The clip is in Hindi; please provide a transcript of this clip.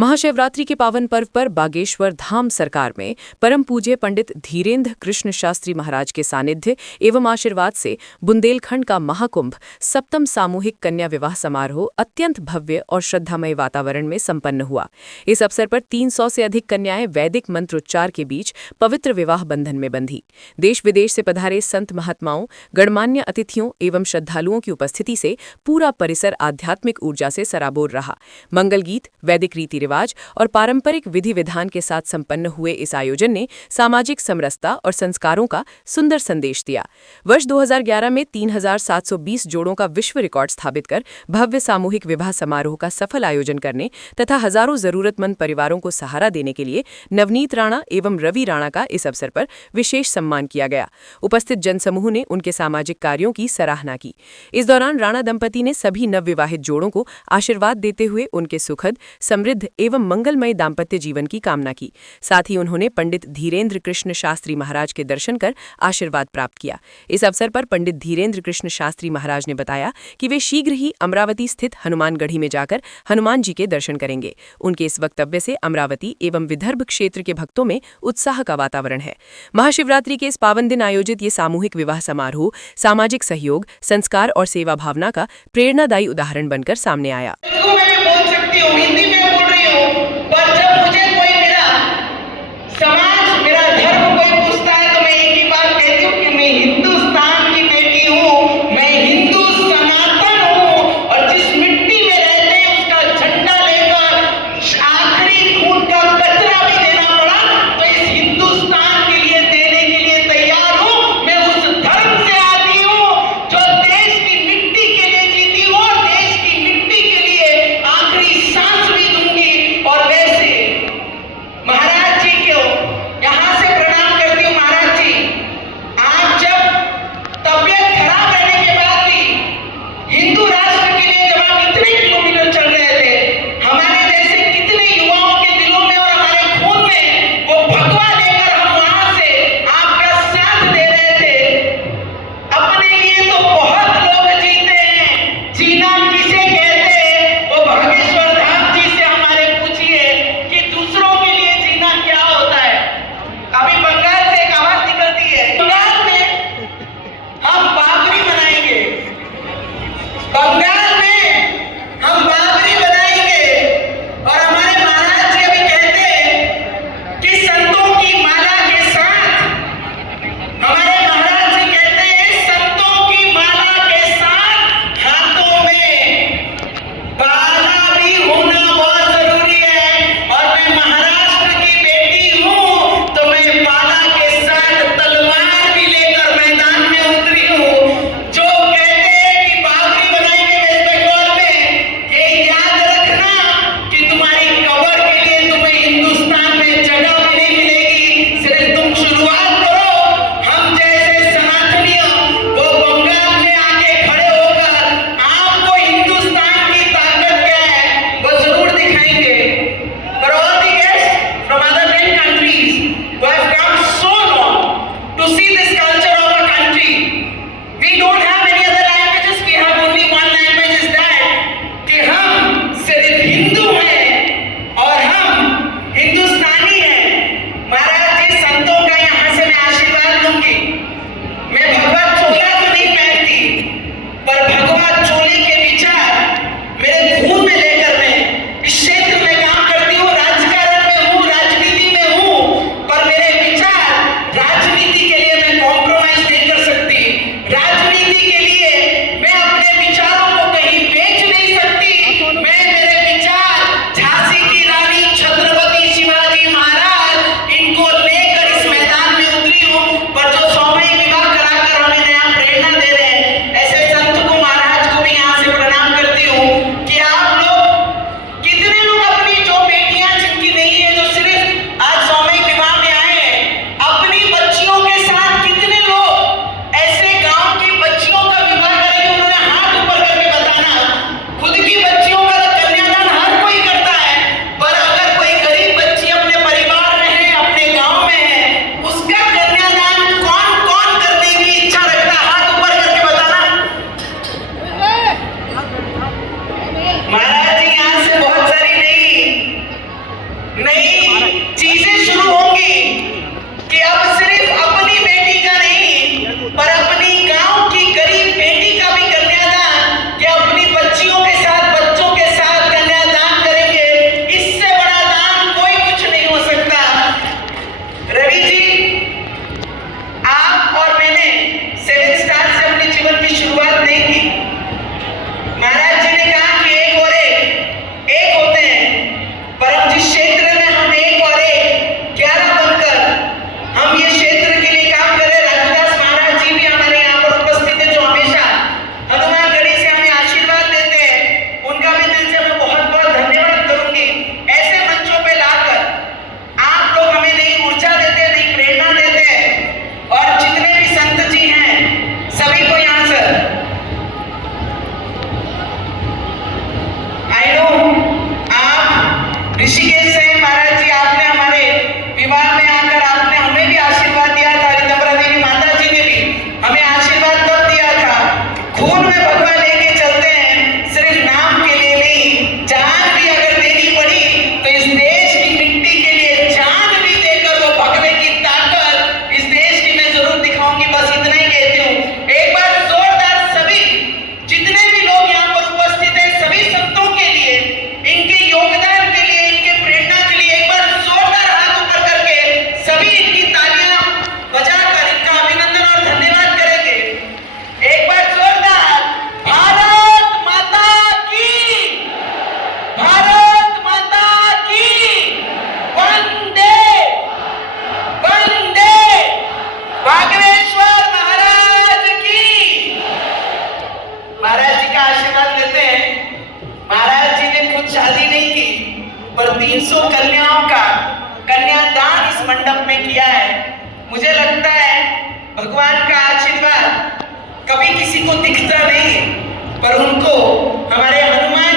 महाशिवरात्रि के पावन पर्व पर बागेश्वर धाम सरकार में परम पूज्य पंडित धीरेन्द्र कृष्ण शास्त्री महाराज के सानिध्य एवं आशीर्वाद से बुंदेलखंड का महाकुंभ सप्तम सामूहिक कन्या विवाह समारोह अत्यंत भव्य और श्रद्धामय वातावरण में संपन्न हुआ। इस अवसर पर 300 से अधिक कन्याएं वैदिक मंत्रोच्चार के बीच पवित्र विवाह बंधन में बंधी। देश विदेश से पधारे संत महात्माओं, गणमान्य अतिथियों एवं श्रद्धालुओं की उपस्थिति से पूरा परिसर आध्यात्मिक ऊर्जा से सराबोर रहा। मंगल गीत, वैदिक रीति रिवाज और पारंपरिक विधि विधान के साथ संपन्न हुए इस आयोजन ने सामाजिक समरसता और संस्कारों का सुंदर संदेश दिया। वर्ष 2011 में 3720 जोड़ों का विश्व रिकॉर्ड स्थापित कर भव्य सामूहिक विवाह समारोह का सफल आयोजन करने तथा हजारों जरूरतमंद परिवारों को सहारा देने के लिए नवनीत राणा एवं रवि राणा का इस अवसर पर विशेष सम्मान किया गया। उपस्थित जनसमूह ने उनके सामाजिक कार्यों की सराहना की। इस दौरान राणा दंपति ने सभी नवविवाहित जोड़ों को आशीर्वाद देते हुए उनके सुखद, समृद्ध एवं मंगलमय दाम्पत्य जीवन की कामना की। साथ ही उन्होंने पंडित धीरेन्द्र कृष्ण शास्त्री महाराज के दर्शन कर आशीर्वाद प्राप्त किया। इस अवसर पर पंडित धीरेन्द्र कृष्ण शास्त्री महाराज ने बताया कि वे शीघ्र ही अमरावती स्थित हनुमानगढ़ी में जाकर हनुमान जी के दर्शन करेंगे। उनके इस वक्तव्य से अमरावती एवं विदर्भ क्षेत्र के भक्तों में उत्साह का वातावरण है। महाशिवरात्रि के इस पावन दिन आयोजित ये सामूहिक विवाह समारोह सामाजिक सहयोग, संस्कार और सेवा भावना का प्रेरणादायी उदाहरण बनकर सामने आया। हिंदी में बोल रही हूँ, पर जब मुझे कोई मेरा समाज, मेरा धर्म कोई पूछता है तो मैं एक ही बात कहती हूँ कि मैं हिंदुस्तान की बेटी हूँ, मैं हिंदू सनातन हूँ और जिस मिट्टी में रहते हैं उसका झंडा लेकर आखिरी खून का कचरा भी देना पड़ा तो इस हिंदुस्तान के लिए देने के लिए तैयार हूँ। मैं उस धर्म से आती हूँ जो देश की मिट्टी के लिए जीती हूँ और देश की मिट्टी के लिए आखिरी सांस भी दूंगी। 300 कन्याओं का कन्यादान इस मंडप में किया है। मुझे लगता है भगवान का आशीर्वाद कभी किसी को दिखता नहीं, पर उनको हमारे हनुमान